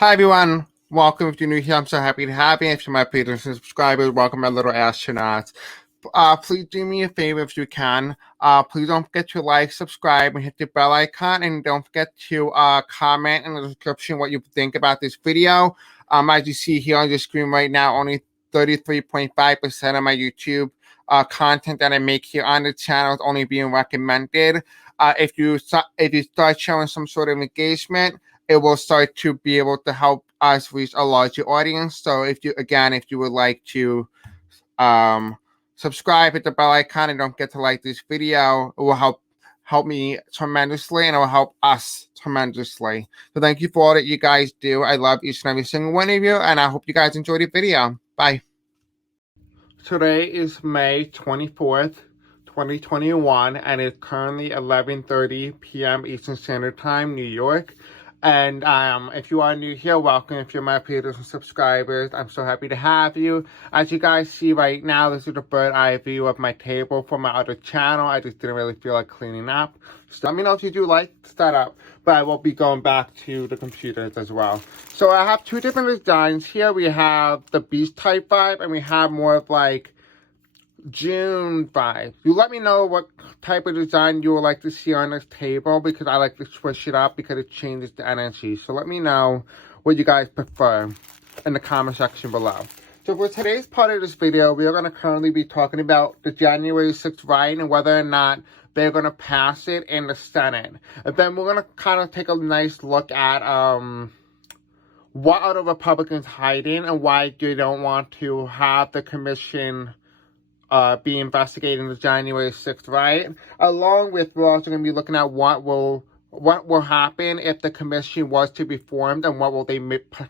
Hi everyone, welcome. If you're new here, I'm so happy to have you. If you're my patrons and subscribers, welcome my little astronauts. Please do me a favor if you can. Please don't forget to like, subscribe, and hit the bell icon. And don't forget to comment in the description what you think about this video. As you see here on the screen right now, only 33.5% of my YouTube content that I make here on the channel is only being recommended. If you start showing some sort of engagement, it will start to be able to help us reach a larger audience. So if you would like to subscribe, hit the bell icon, and don't forget to like this video, it will help me tremendously, and it will help us tremendously. So thank you for all that you guys do. I love each and every single one of you, and I hope you guys enjoyed the video. Bye. Today is May 24th, 2021, and it's currently 11:30 p.m. Eastern Standard Time, New York. And if you are new here, welcome. If you're my patrons and subscribers, I'm so happy to have you. As you guys see right now, this is a bird eye view of my table from my other channel. I just didn't really feel like cleaning up. So let me know if you do like that up, but I will be going back to the computers as well. So I have two different designs here. We have the beach type vibe, and we have more of like June vibe. You let me know what type of design you would like to see on this table, because I like to switch it up because it changes the energy. So let me know what you guys prefer in the comment section below. So for today's part of this video, we are going to currently be talking about the January 6th riot and whether or not they're going to pass it in the Senate. And then we're going to kind of take a nice look at what are the Republicans hiding and why they don't want to have the commission be investigating the January 6th riot. Along with, we're also going to be looking at what will happen if the commission was to be formed, and what will they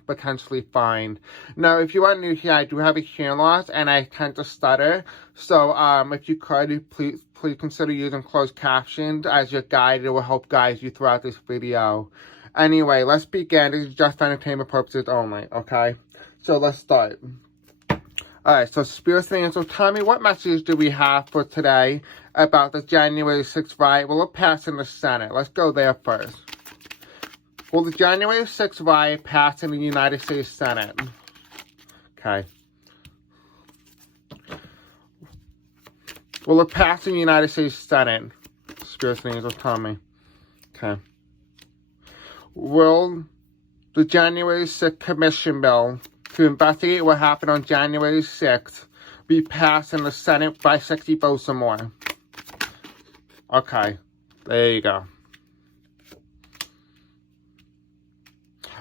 potentially find. Now, if you are new here, I do have a hearing loss and I tend to stutter. So if you could, please consider using closed captions as your guide. It will help guide you throughout this video. Anyway, let's begin. This is just for entertainment purposes only, okay? So let's start. Alright, so Spirit Financial, tell me, what message do we have for today about the January 6th riot? Will it pass in the Senate? Let's go there first. Will the January 6th riot pass in the United States Senate? Okay. Will it pass in the United States Senate? Spirit Financial, tell me. Okay. Will the January 6th Commission bill to investigate what happened on January 6th be passed in the Senate by 60 votes or more? Okay, there you go.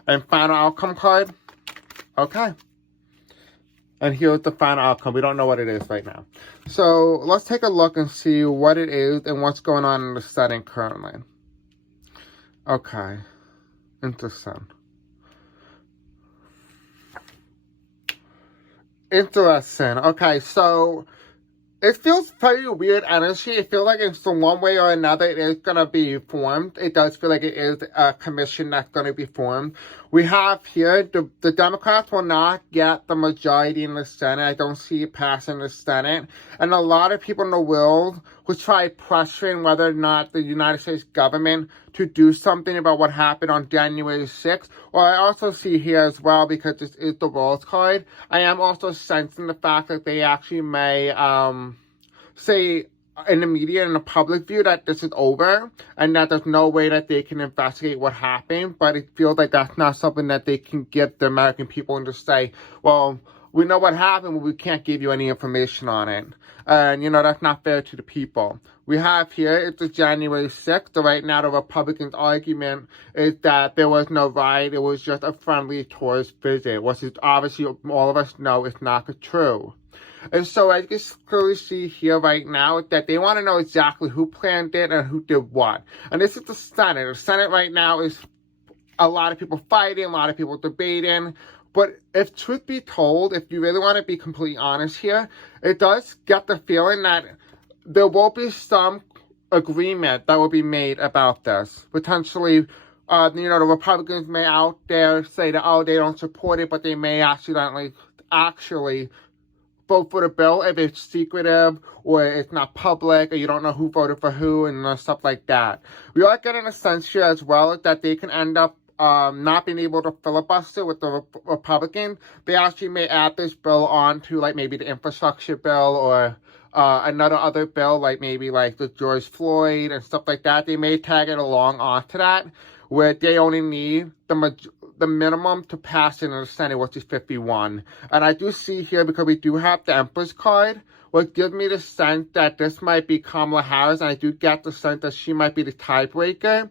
And final outcome card? Okay. And here's the final outcome. We don't know what it is right now. So let's take a look and see what it is and what's going on in the Senate currently. Okay, interesting. Interesting. Okay, so it feels very weird energy. It feels like it's in one way or another it is going to be formed. It does feel like it is a commission that's going to be formed. We have here, the Democrats will not get the majority in the Senate. I don't see it passing the Senate. And a lot of people in the world will try pressuring whether or not the United States government to do something about what happened on January 6th. Or I also see here as well, because this is the World card, I am also sensing the fact that they actually may say in the media and the public view that this is over and that there's no way that they can investigate what happened. But it feels like that's not something that they can give the American people and just say, well, we know what happened, but we can't give you any information on it. And, you know, that's not fair to the people. We have here, it's the January 6th. So right now, the Republicans' argument is that there was no riot. It was just a friendly tourist visit, which is obviously, all of us know, is not true. And so I just clearly see here right now that they want to know exactly who planned it and who did what. And this is the Senate. The Senate right now is a lot of people fighting, a lot of people debating. But if truth be told, if you really want to be completely honest here, it does get the feeling that there will be some agreement that will be made about this. Potentially, you know, the Republicans may out there say that, oh, they don't support it, but they may actually vote for the bill if it's secretive or it's not public or you don't know who voted for who and stuff like that. We are getting a sense here as well that they can end up not being able to filibuster with the Republicans, they actually may add this bill on to like maybe the infrastructure bill or another other bill, like maybe like the George Floyd and stuff like that. They may tag it along onto that, where they only need the minimum to pass in the Senate, which is 51. And I do see here, because we do have the Empress card, what gives me the sense that this might be Kamala Harris, and I do get the sense that she might be the tiebreaker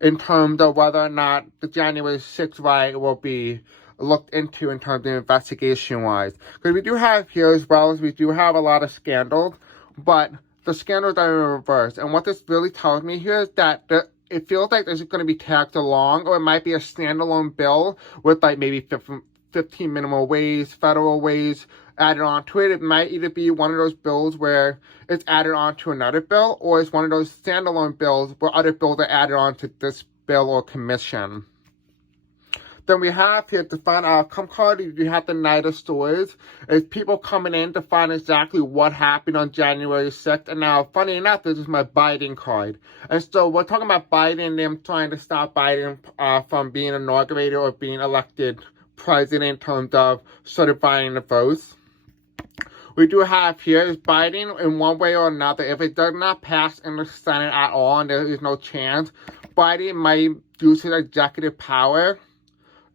in terms of whether or not the January 6th riot will be looked into in terms of investigation-wise. Because we do have here, as well as we do have a lot of scandals, but the scandals are in reverse. And what this really tells me here is that it feels like this is going to be tagged along, or it might be a standalone bill with like maybe 15 minimum wage, federal wage added onto it. It might either be one of those bills where it's added onto another bill, or it's one of those standalone bills where other bills are added onto this bill or commission. Then we have here to find outcome card. You have the night of stories. It's people coming in to find exactly what happened on January 6th. And now, funny enough, this is my Biden card. And so we're talking about Biden and them trying to stop Biden from being inaugurated or being elected president in terms of certifying the votes. We do have here is Biden in one way or another. If it does not pass in the Senate at all, and there is no chance, Biden might use his executive power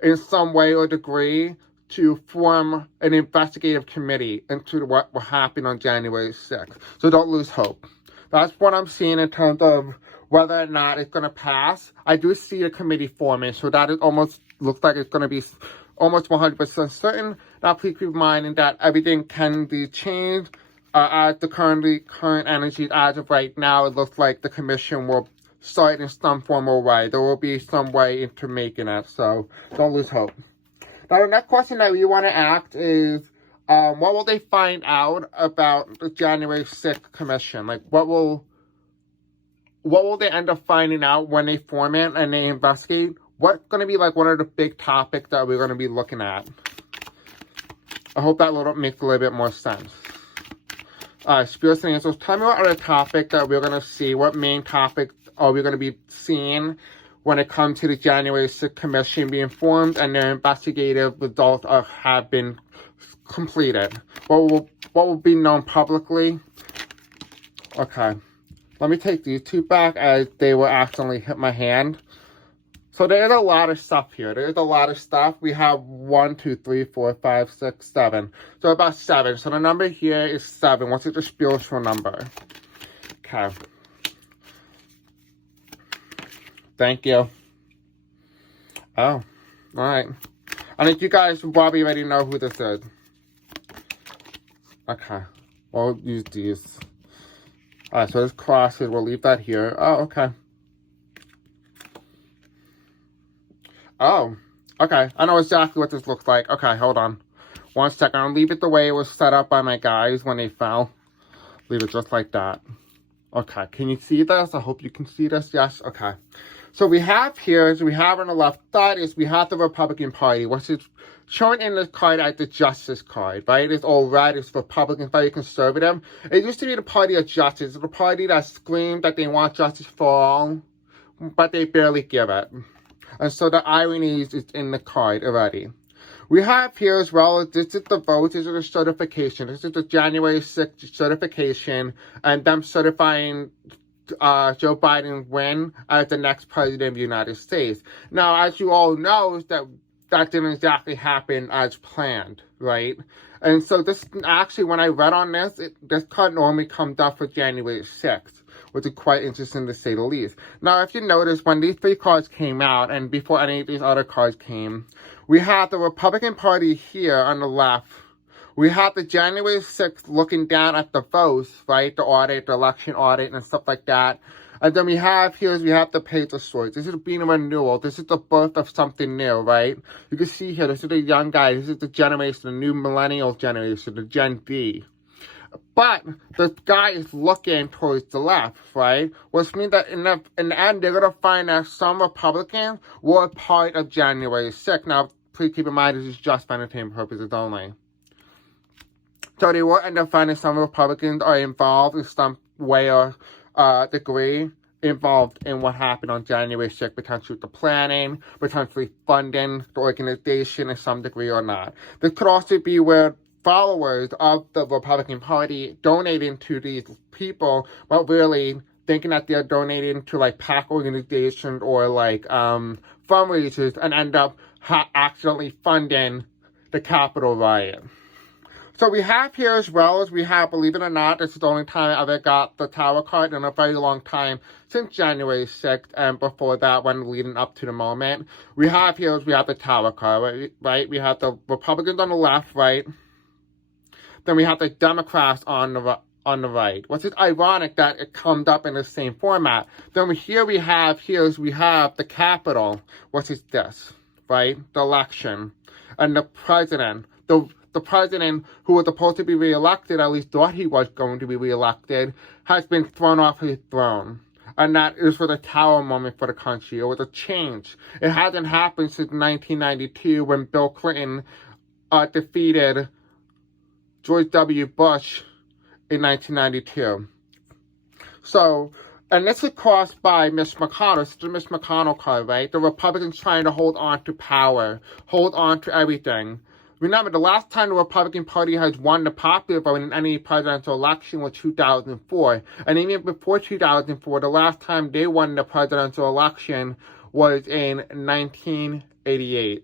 in some way or degree to form an investigative committee into what happened on January 6th. So don't lose hope. That's what I'm seeing in terms of whether or not it's going to pass. I do see a committee forming, so that it almost looks like it's going to be almost 100% certain. Now, please keep in mind that everything can be changed. At the current energy as of right now, it looks like the commission will start in some form or way. There will be some way into making it, so don't lose hope. Now, the next question that we want to ask is, what will they find out about the January 6th commission? Like, what will they end up finding out when they form it and they investigate? What's going to be like one of the big topics that we're going to be looking at? I hope that makes a little bit more sense. Spirits and Answers, tell me what other topic that we're going to see. What main topics are we going to be seeing when it comes to the January 6th commission being formed and their investigative results have been completed? What will be known publicly? Okay. Let me take these two back as they will accidentally hit my hand. So there's a lot of stuff here. There's a lot of stuff. We have 1, 2, 3, 4, 5, 6, 7. So about 7. So the number here is 7. What's the spiritual number? Okay. Thank you. Oh, all right. I think you guys probably already know who this is. Okay. We'll use these. All right, so this crosses. We'll leave that here. Oh, okay. Oh, okay. I know exactly what this looks like. Okay, hold on. 1 second. I'll leave it the way it was set up by my guys when they fell. Leave it just like that. Okay, can you see this? I hope you can see this. Yes, okay. So we have here, we have on the left side is we have the Republican Party, which is shown in this card as the Justice card, right? It's all red, it's Republican, very conservative. It used to be the Party of Justice, the party that screamed that they want justice for all, but they barely give it. And so the irony is in the card already. We have here as well, this is the vote, this is the certification. This is the January 6th certification, and them certifying Joe Biden's win as the next president of the United States. Now, as you all know, that didn't exactly happen as planned, right? And so this, actually, when I read on this, this card normally comes up for January 6th, which is quite interesting to say the least. Now, if you notice, when these 3 cards came out, and before any of these other cards came, we had the Republican Party here on the left. We have the January 6th looking down at the votes, right? The audit, the election audit, and stuff like that. And then we have the page of swords. This is being a renewal. This is the birth of something new, right? You can see here, this is the young guy. This is the generation, the new millennial generation, the Gen Z. But the guy is looking towards the left, right? Which means that in the end, they're going to find that some Republicans were part of January 6th. Now, please keep in mind, this is just for entertainment purposes only. So they will end up finding some Republicans are involved in some way or degree involved in what happened on January 6th, potentially the planning, potentially funding the organization in some degree or not. This could also be where followers of the Republican Party donating to these people, but really thinking that they're donating to like PAC organizations or like fundraisers and end up accidentally funding the Capitol riot. So we have here as well as we have, believe it or not, this is the only time I ever got the Tower card in a very long time since January 6th and before that one leading up to the moment. We have here as we have the Tower card, right? We have the Republicans on the left, right? Then we have the Democrats on the right, which is ironic that it comes up in the same format. Then we have the Capitol, which is this, right? The election. And the president, the president who was supposed to be reelected, at least thought he was going to be reelected, has been thrown off his throne. And that is for the Tower moment for the country. It was a change. It hasn't happened since 1992 when Bill Clinton defeated George W. Bush in 1992. So, and this is crossed by Mitch McConnell. This is the Mitch McConnell card, right? The Republicans trying to hold on to power, hold on to everything. Remember, the last time the Republican Party has won the popular vote in any presidential election was 2004. And even before 2004, the last time they won the presidential election was in 1988.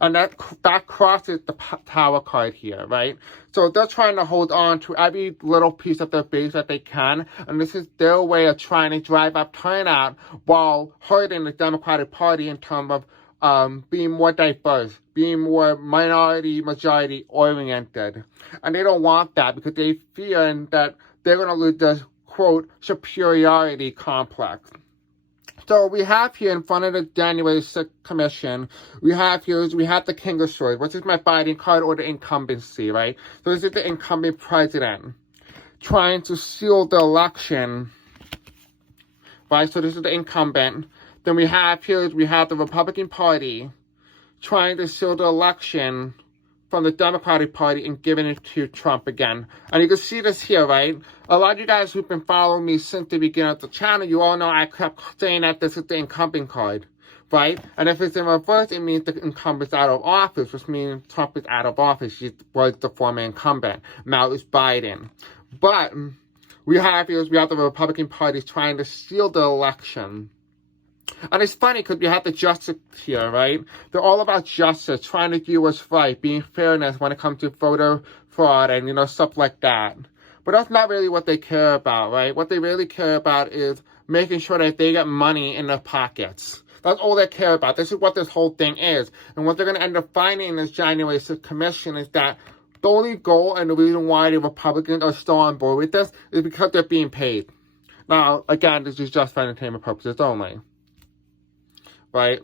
And that crosses the Tower card here, right? So they're trying to hold on to every little piece of their base that they can. And this is their way of trying to drive up turnout while hurting the Democratic Party in terms of being more diverse, being more majority oriented. And they don't want that because they fear that they're going to lose this, quote, superiority complex. So we have here in front of the January 6th Commission, we have the King of Swords, which is my Biden card, or the incumbency, right? So this is the incumbent president trying to seal the election, right? So this is the incumbent. Then we have the Republican Party trying to seal the election from the Democratic Party and giving it to Trump again. And you can see this here, right? A lot of you guys who've been following me since the beginning of the channel, you all know I kept saying that this is the incumbent card, right? And if it's in reverse, it means the incumbent's out of office, which means Trump is out of office. He was the former incumbent. Now it's Biden. But we have the Republican Party trying to seal the election. And it's funny because we have the justice here, right? They're all about justice, trying to do what's right, being fairness when it comes to voter fraud and, stuff like that. But that's not really what they care about, right? What they really care about is making sure that they get money in their pockets. That's all they care about. This is what this whole thing is. And what they're going to end up finding in this January 6th Commission is that the only goal and the reason why the Republicans are still on board with this is because they're being paid. Now, again, this is just for entertainment purposes only. Right?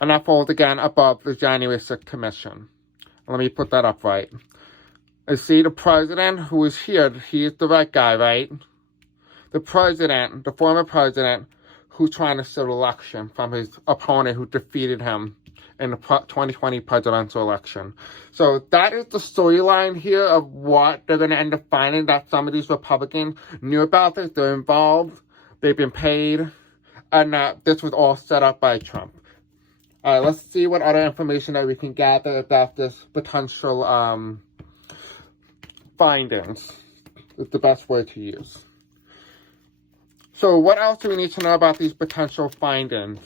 And that falls again above the January 6th Commission. Let me put that up right. I see the president who is here. He is the right guy, right? The president, the former president, who's trying to steal the election from his opponent who defeated him in the 2020 presidential election. So that is the storyline here of what they're going to end up finding, that some of these Republicans knew about this. They're involved. They've been paid. And this was all set up by Trump. All right, let's see what other information that we can gather about this potential findings. Is the best word to use. So what else do we need to know about these potential findings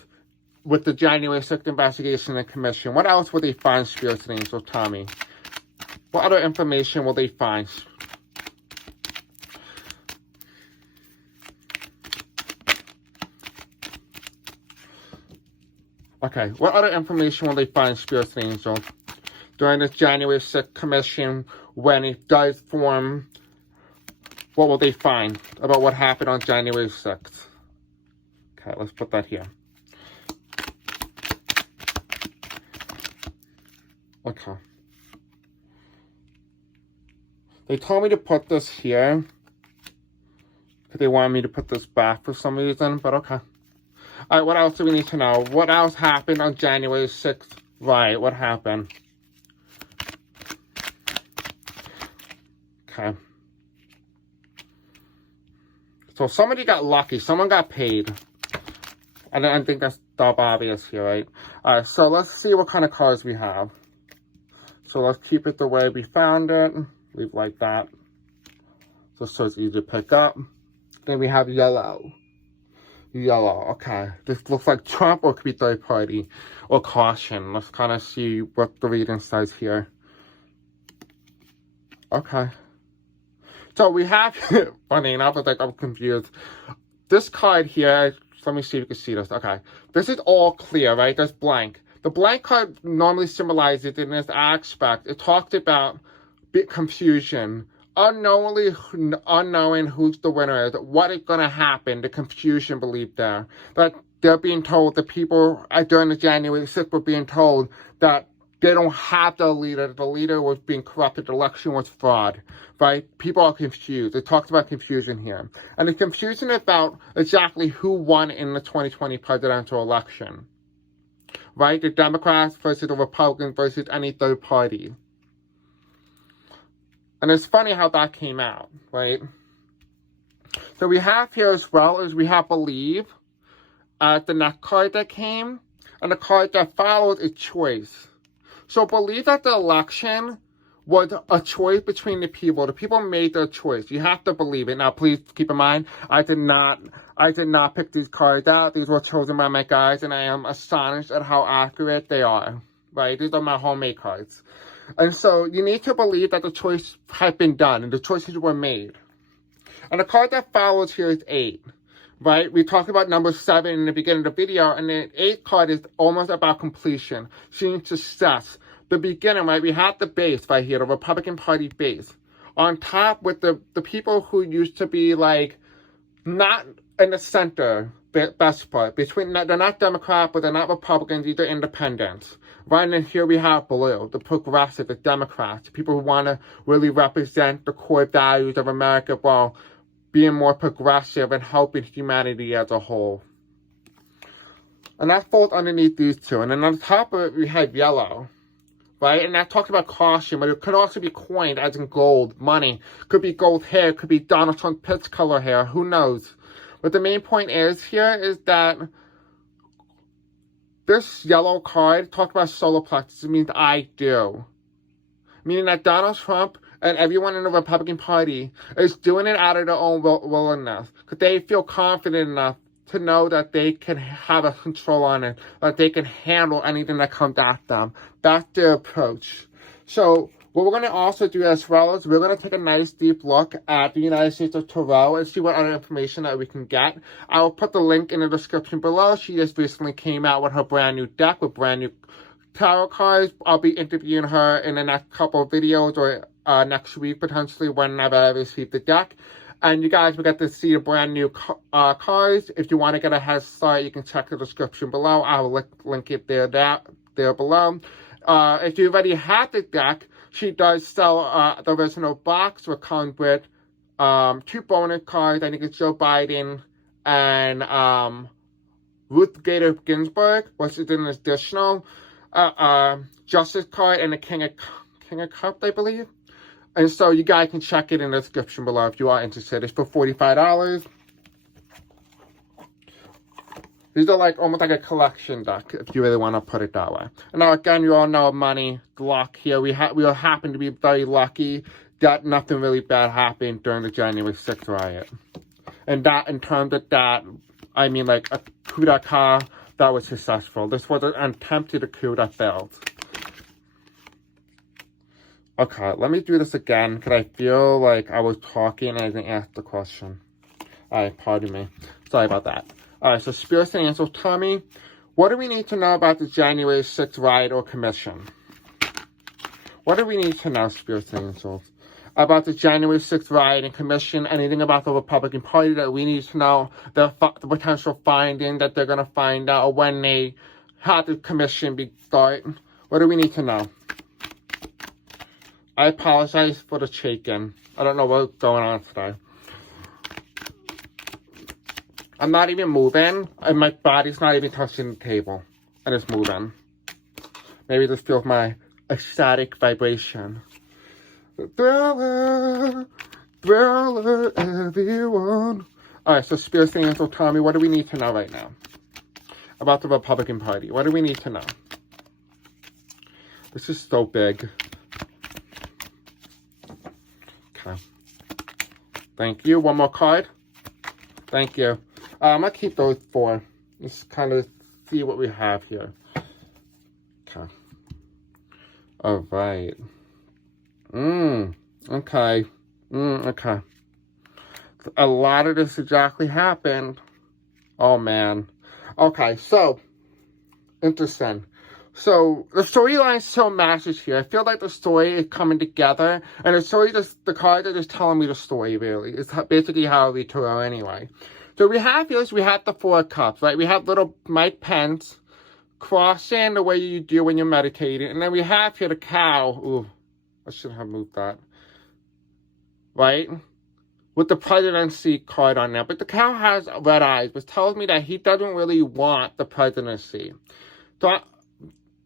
with the January 6th investigation and commission? What else will they find, Spirits and Angels? Tell me. What other information will they find? Okay, what other information will they find, Spirits and Angels, during this January 6th Commission when it does form? What will they find about what happened on January 6th? Okay, let's put that here. Okay. They told me to put this here because they wanted me to put this back for some reason, but okay. All right, what else do we need to know? What else happened on January 6th? Right, what happened? Okay. So somebody got lucky. Someone got paid. And I think that's top obvious here, right? Alright, so let's see what kind of cards we have. So let's keep it the way we found it. Leave like that. Just so it's easy to pick up. Then we have yellow. Yellow, okay. This looks like Trump, or it could be third party. Or caution. Let's kind of see what the reading says here. Okay. So we have, funny enough, it's like I'm confused. This card here, let me see if you can see this. Okay. This is all clear, right? There's blank. The blank card normally symbolizes in this aspect. It talked about bit confusion. Unknowing who's the winner is, what is going to happen, the confusion believed there. That they're being told, the people during the January 6th were being told that they don't have the leader was being corrupted, the election was fraud, right? People are confused. It talks about confusion here. And the confusion is about exactly who won in the 2020 presidential election, right? The Democrats versus the Republicans versus any third party. And it's funny how that came out, right? So we have here as well as we have believe the next card that came, and the card that followed is choice. So believe that the election was a choice between the people. The people made their choice. You have to believe it. Now, please keep in mind, I did not pick these cards out. These were chosen by my guys, and I am astonished at how accurate they are, right? These are my homemade cards. And so you need to believe that the choice had been done and the choices were made. And the card that follows here is 8, right? We talked about number 7 in the beginning of the video, and the 8th card is almost about completion, seeing success. The beginning, right? We have the base right here, the Republican Party base. On top with the people who used to be like not in the center, best part. They're not Democrat, but they're not Republicans, these are independents. Right, and then here we have blue, the progressive, the Democrats, people who want to really represent the core values of America while being more progressive and helping humanity as a whole. And that falls underneath these two. And then on top of it, we have yellow, right? And that talks about caution, but it could also be coined as in gold, money. Could be gold hair, could be Donald Trump pitch color hair, who knows? But the main point is here is that this yellow card talks about solar plexus. It means I do. Meaning that Donald Trump and everyone in the Republican Party is doing it out of their own willingness. Because they feel confident enough to know that they can have a control on it. That they can handle anything that comes at them. That's their approach. So what we're going to also do as well is we're going to take a nice deep look at the United States of Tarot and see what other information that we can get. I will put the link in the description below. She just recently came out with her brand new deck with brand new tarot cards. I'll be interviewing her in the next couple of videos or next week potentially whenever I receive the deck. And you guys will get to see the brand new cards. If you want to get a head start, you can check the description below. I will link it there below. If you already have the deck, she does sell the original box, which comes with 2 bonus cards. I think it's Joe Biden and Ruth Bader Ginsburg, which is an additional Justice card, and a King of Cups, I believe. And so you guys can check it in the description below if you are interested. It's for $45. These are like almost like a collection deck, if you really want to put it that way. And now again, you all know money, luck here. We happen to be very lucky that nothing really bad happened during the January 6th riot. And that, in terms of that, I mean like a coup d'etat that was successful. This was an attempt to the coup that failed. Okay, let me do this again, because I feel like I was talking and I didn't ask the question. Alright, pardon me. Sorry about that. Alright, so Spirits and Angels, tell me, what do we need to know about the January 6th riot or commission? What do we need to know, Spirits and Angels, about the January 6th riot and commission? Anything about the Republican Party that we need to know? The potential finding that they're going to find out, or when they had the commission start? What do we need to know? I apologize for the shaking. I don't know what's going on today. I'm not even moving, and my body's not even touching the table. And it's moving. Maybe this feels my ecstatic vibration. Thriller, thriller, everyone. All right, so Spirit Angel, tell me, what do we need to know right now about the Republican Party? What do we need to know? This is so big. Okay. Thank you. One more card. Thank you. I'm going to keep those 4. Just kind of see what we have here. Okay. All right. Okay. Okay. A lot of this exactly happened. Oh, man. Okay, so, interesting. So, the storyline still matches here. I feel like the story is coming together, and the cards are just telling me the story, really. It's basically how we tarot anyway. So, we have the 4 of Cups, right? We have little Mike Pence crossing the way you do when you're meditating, and then we have here the cow. Ooh, I shouldn't have moved that. Right? With the presidency card on there. But the cow has red eyes, which tells me that he doesn't really want the presidency. So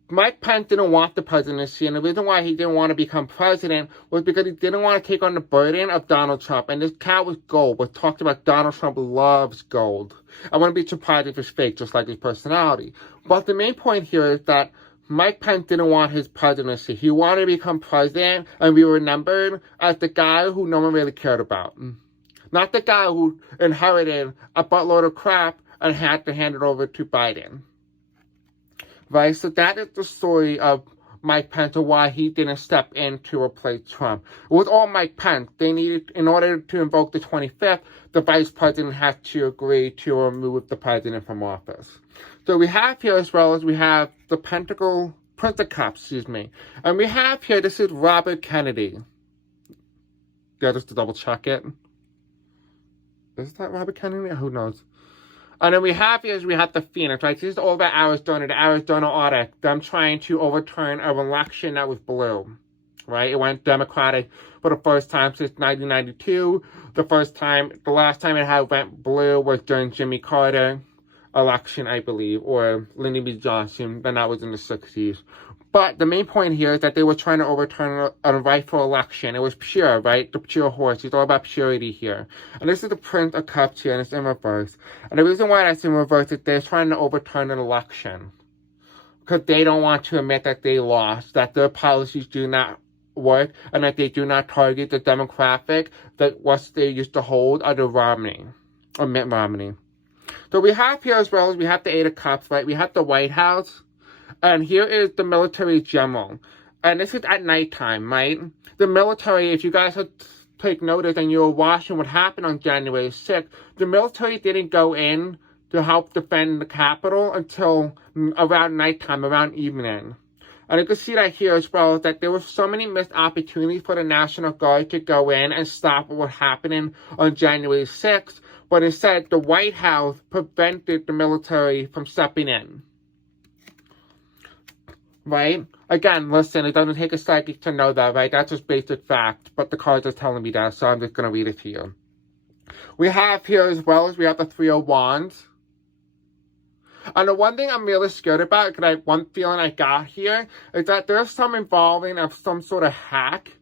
Mike Pence didn't want the presidency, and the reason why he didn't want to become president was because he didn't want to take on the burden of Donald Trump. And this cow was gold. We talked about Donald Trump loves gold. I wouldn't be surprised if it's fake, just like his personality. But the main point here is that Mike Pence didn't want his presidency. He wanted to become president and be remembered as the guy who no one really cared about. Not the guy who inherited a buttload of crap and had to hand it over to Biden. Right? So that is the story of Mike Pence and why he didn't step in to replace Trump. It was all Mike Pence. They needed, in order to invoke the 25th, the vice president had to agree to remove the president from office. So we have here, as well as we have the Prince of Cups, And we have here, this is Robert Kennedy. Yeah, just to double check it. Is that Robert Kennedy? Who knows? And then we have the Phoenix, right? This is over Arizona, the Arizona audit, them trying to overturn an election that was blue, right? It went Democratic for the first time since 1992. The last time it went blue was during Jimmy Carter election, I believe, or Lyndon B. Johnson, and that was in the 60s. But the main point here is that they were trying to overturn a rightful election. It was pure, right? The pure horse. It's all about purity here. And this is the Prince of Cups here, and it's in reverse. And the reason why that's in reverse is they're trying to overturn an election. Because they don't want to admit that they lost, that their policies do not work, and that they do not target the demographic that what they used to hold under Romney, or Mitt Romney. So we have here, as well as we have the 8 of Cups, right? We have the White House. And here is the military general. And this is at nighttime, right? The military, if you guys had take notice and you were watching what happened on January 6th, the military didn't go in to help defend the Capitol until around nighttime, around evening. And you can see that here as well, that there were so many missed opportunities for the National Guard to go in and stop what was happening on January 6th. But instead, the White House prevented the military from stepping in. Right? Again, listen, it doesn't take a psychic to know that, right? That's just basic fact. But the cards are telling me that, so I'm just going to read it to you. We have here, as well as we have the 3 of Wands. And the one thing I'm really scared about, because one feeling I got here, is that there's some involving of some sort of hack.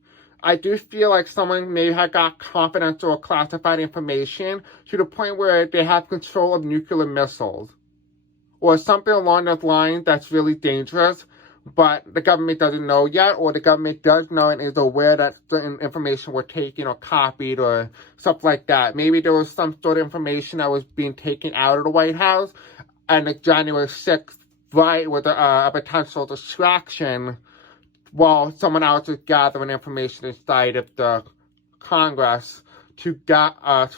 I do feel like someone may have got confidential or classified information to the point where they have control of nuclear missiles. Or something along those lines that's really dangerous. But the government doesn't know yet, or the government does know and is aware that certain information were taken or copied or stuff like that. Maybe there was some sort of information that was being taken out of the White House, and the January 6th riot was a potential distraction while someone else is gathering information inside of the Congress to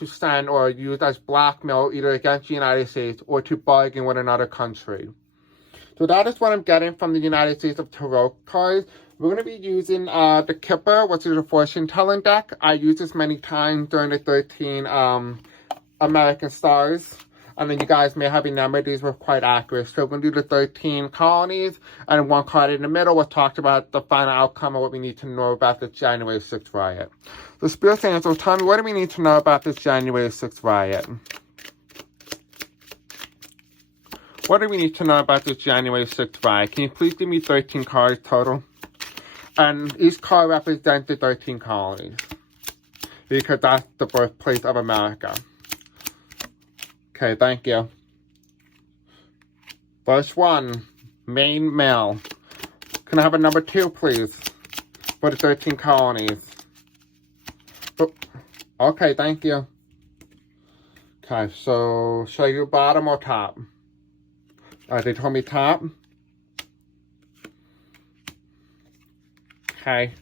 send or use as blackmail either against the United States or to bargain with another country. So that is what I'm getting from the United States of Tarot cards. We're going to be using the Kipper, which is a fortune-telling deck. I used this many times during the 13 American Stars. And then you guys may have remembered these were quite accurate. So we're going to do the 13 colonies. And one card in the middle, we'll talk about the final outcome of what we need to know about the January 6th riot. So Spirit Angels, tell me, what do we need to know about this January 6th riot? What do we need to know about this January 6th riot? Can you please give me 13 cards total? And each card represents the 13 colonies. Because that's the birthplace of America. Okay, thank you. First one, main mail. Can I have a number 2, please? For the 13 colonies. Oh, okay, thank you. Okay, so should I do bottom or top? They told me top. Okay.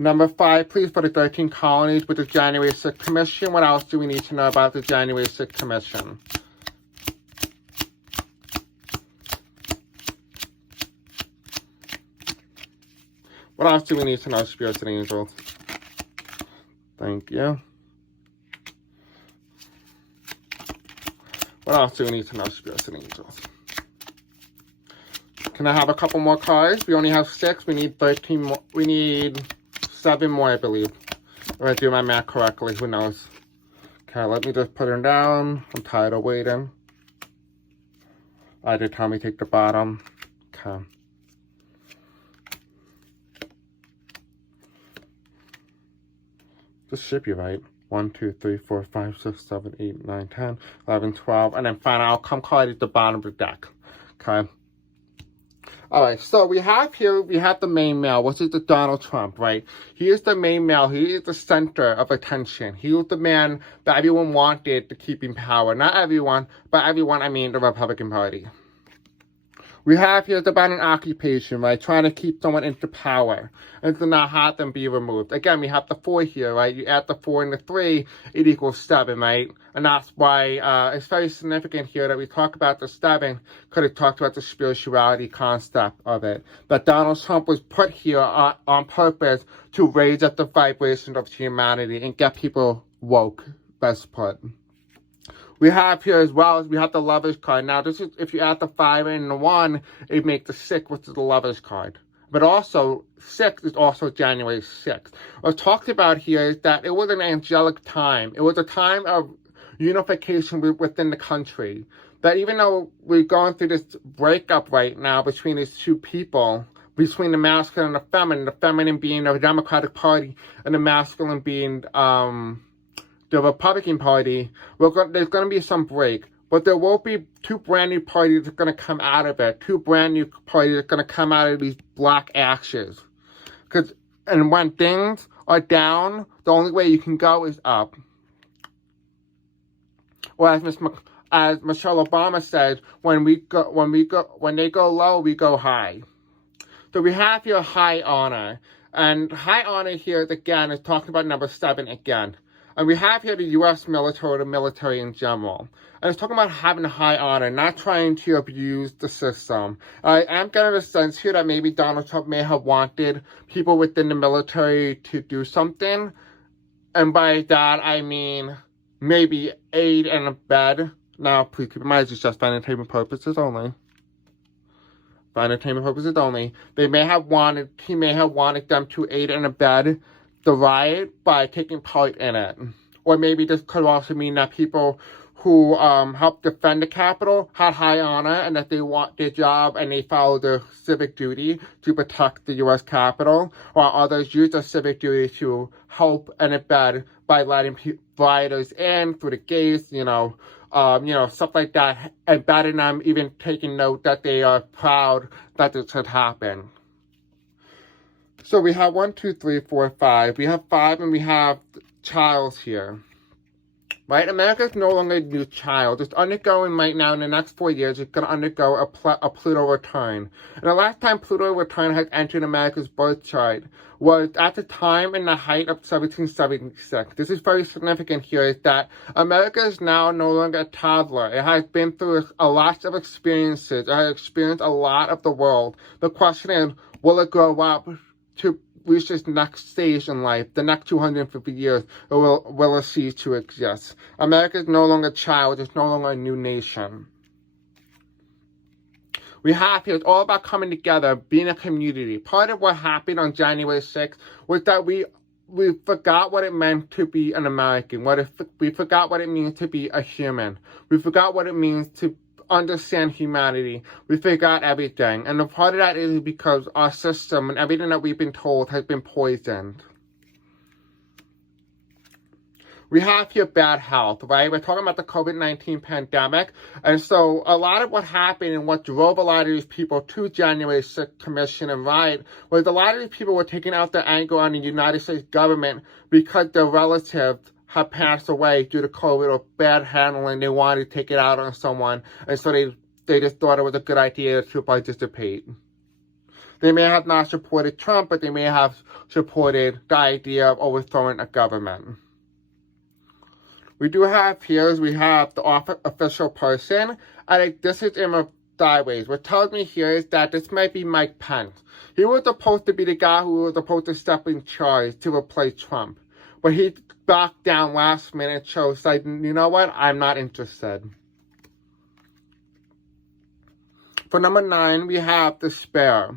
Number 5, please, for the 13 colonies with the January 6th Commission. What else do we need to know about the January 6th Commission? What else do we need to know, spirits and angels? Thank you. What else do we need to know, spirits and angels? Can I have a couple more cards? We only have 6. We need 13 more. We need 7 more, I believe. If I do my math correctly, who knows? Okay, let me just put them down. I'm tired of waiting. Did tell me to take the bottom. Okay. This should be right. 1, 2, 3, 4, 5, 6, 7, 8, 9, 10, 11, 12. And then final outcome card is the bottom of the deck. Okay. Alright, so we have the main male, which is the Donald Trump, right? He is the main male. He is the center of attention. He was the man that everyone wanted to keep in power. Not everyone, but everyone, I mean the Republican Party. We have here, it's about an occupation, right? Trying to keep someone into power and to not have them be removed. Again, we have the 4 here, right? You add the 4 and the 3, it equals 7, right? And that's why it's very significant here that we talk about the 7, because it talks about the spirituality concept of it. But Donald Trump was put here on purpose to raise up the vibration of humanity and get people woke, best put. We have here as well as we have the Lovers card. Now, this is if you add the 5 and the 1, it makes the 6, which is the Lovers card. But also, 6 is also January 6th. What talked about here is that it was an angelic time. It was a time of unification within the country. That even though we're going through this breakup right now between these two people, between the masculine and the feminine being the Democratic Party and the masculine being the Republican Party, there's going to be some break. But there will be 2 brand new parties that are going to come out of it. 2 brand new parties that are going to come out of these black ashes. And when things are down, the only way you can go is up. Or as Michelle Obama says, when they go low, we go high. So we have here high honor. And high honor here, again, is talking about number 7 again. And we have here the U.S. military, the military in general. And it's talking about having high honor, not trying to abuse the system. I am getting a sense here that maybe Donald Trump may have wanted people within the military to do something. And by that, I mean maybe aid and abet. Now, please keep in mind, it's just for entertainment purposes only. For entertainment purposes only. He may have wanted them to aid and abet the riot by taking part in it. Or maybe this could also mean that people who helped defend the Capitol had high honor and that they want their job and they follow their civic duty to protect the U.S. Capitol, or others use their civic duty to help and abet by letting rioters in through the gates, stuff like that, embedding them, even taking note that they are proud that this had happened. So we have 1, 2, 3, 4, 5. We have 5 and we have Charles here. Right? America is no longer a new child. It's undergoing right now in the next 4 years, it's going to undergo a Pluto return. And the last time Pluto return has entered America's birth chart was at the time in the height of 1776. This is very significant here, is that America is now no longer a toddler. It has been through a lot of experiences. It has experienced a lot of the world. The question is, will it grow up to reach this next stage in life, the next 250 years, or will it cease to exist? America is no longer a child, it's no longer a new nation. We have here, it's all about coming together, being a community. Part of what happened on January 6th was that we forgot what it meant to be an American. We forgot what it means to be a human. We forgot what it means to understand humanity. We forgot everything. And the part of that is because our system and everything that we've been told has been poisoned. we have here bad health, right? We're talking about the COVID-19 pandemic. And so a lot of what happened and what drove a lot of these people to January 6th commission and riot was a lot of these people were taking out their anger on the United States government because their relatives had passed away due to COVID or bad handling. They wanted to take it out on someone. And so they just thought it was a good idea to participate. They may have not supported Trump, but they may have supported the idea of overthrowing a government. We do have here, we have the official person. I think this is in a sideways. What tells me here is that this might be Mike Pence. He was supposed to be the guy who was supposed to step in charge to replace Trump. But he backed down last minute, chose like, you know what, I'm not interested. For number 9, we have despair.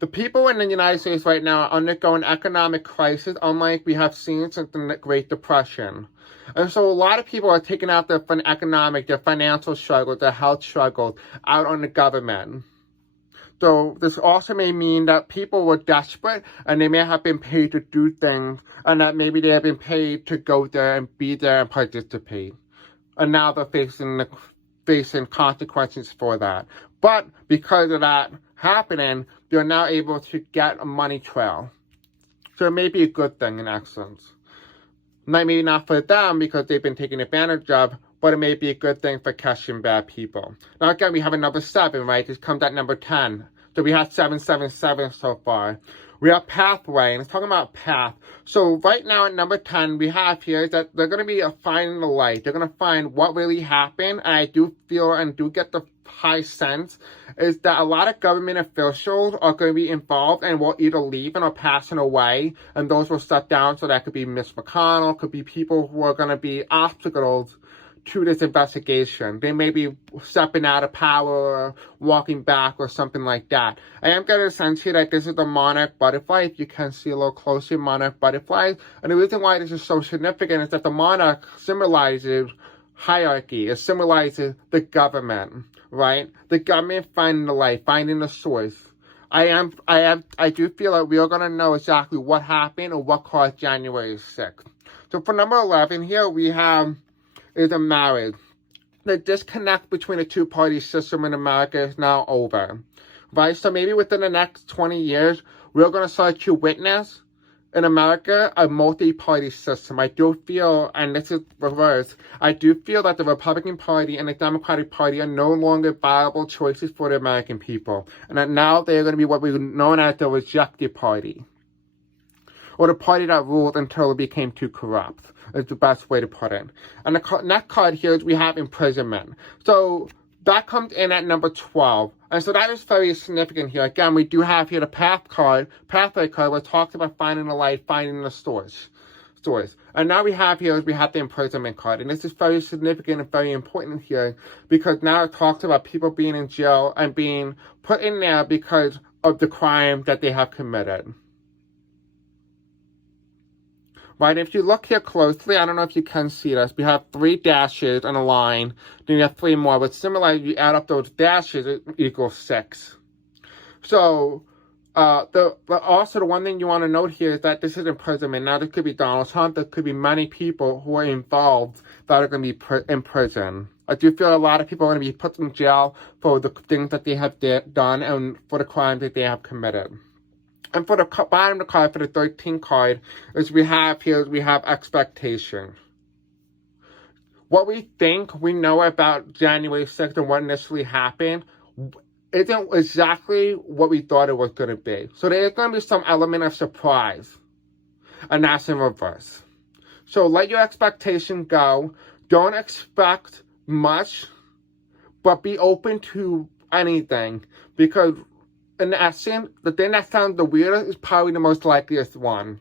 The people in the United States right now are undergoing economic crisis unlike we have seen since the Great Depression. And so a lot of people are taking out their financial struggles, their health struggles out on the government. So this also may mean that people were desperate and they may have been paid to do things and that maybe they have been paid to go there and be there and participate. And now they're facing consequences for that. But because of that happening, they're now able to get a money trail. So it may be a good thing in essence. Maybe not for them because they've been taken advantage of, but it may be a good thing for catching bad people. Now again, we have a number 7, right? This comes at number 10. So we have 777 so far. We have pathway, and it's talking about path. So right now at number 10, we have here is that they're going to be finding the light. They're going to find what really happened. And I do feel and do get the high sense is that a lot of government officials are going to be involved and will either leaving or passing away. And those will step down. So that could be Mitch McConnell, could be people who are going to be obstacles to this investigation. They may be stepping out of power or walking back or something like that. I am getting a sense here that this is the monarch butterfly. If you can see a little closer, monarch butterfly. And the reason why this is so significant is that the monarch symbolizes hierarchy. It symbolizes the government, right? The government finding the light, finding the source. I do feel like we are going to know exactly what happened or what caused January 6th. So for number 11 here, we have is a marriage. The disconnect between the two-party system in America is now over, right? So maybe within the next 20 years, we're going to start to witness in America a multi-party system. I do feel, and this is reverse, I do feel that the Republican Party and the Democratic Party are no longer viable choices for the American people, and that now they're going to be what we're known as the rejected party, or the party that ruled until it became too corrupt. Is the best way to put it. And the next card here is we have imprisonment. So that comes in at number 12. And so that is very significant here. Again, we do have here the pathway card, where it talks about finding the light, finding the source. And now we have here is we have the imprisonment card. And this is very significant and very important here because now it talks about people being in jail and being put in there because of the crime that they have committed. Right, if you look here closely, I don't know if you can see this, we have 3 dashes and a line, then you have 3 more, but similarly, you add up those dashes, it equals 6. So, also the one thing you want to note here is that this is imprisonment. Now, this could be Donald Trump, there could be many people who are involved that are going to be in prison. I do feel a lot of people are going to be put in jail for the things that they have done and for the crimes that they have committed. And for the bottom of the card, for the 13th card, is we have expectation. What we think we know about January 6th and what initially happened isn't exactly what we thought it was going to be. So there's going to be some element of surprise. And that's in reverse. So let your expectation go. Don't expect much, but be open to anything. Because in essence, the thing that sounds the weirdest is probably the most likeliest one.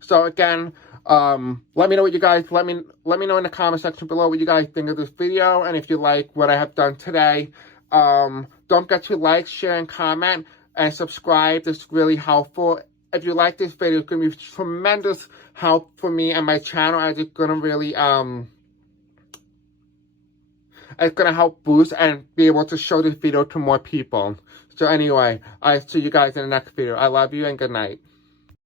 So again, let me know what you guys, let me know in the comment section below what you guys think of this video, and if you like what I have done today. Don't forget to like, share, and comment, and subscribe. It's really helpful. If you like this video, it's going to be tremendous help for me and my channel, as it's going to really, it's going to help boost and be able to show this video to more people. So anyway, I'll see you guys in the next video. I love you and good night.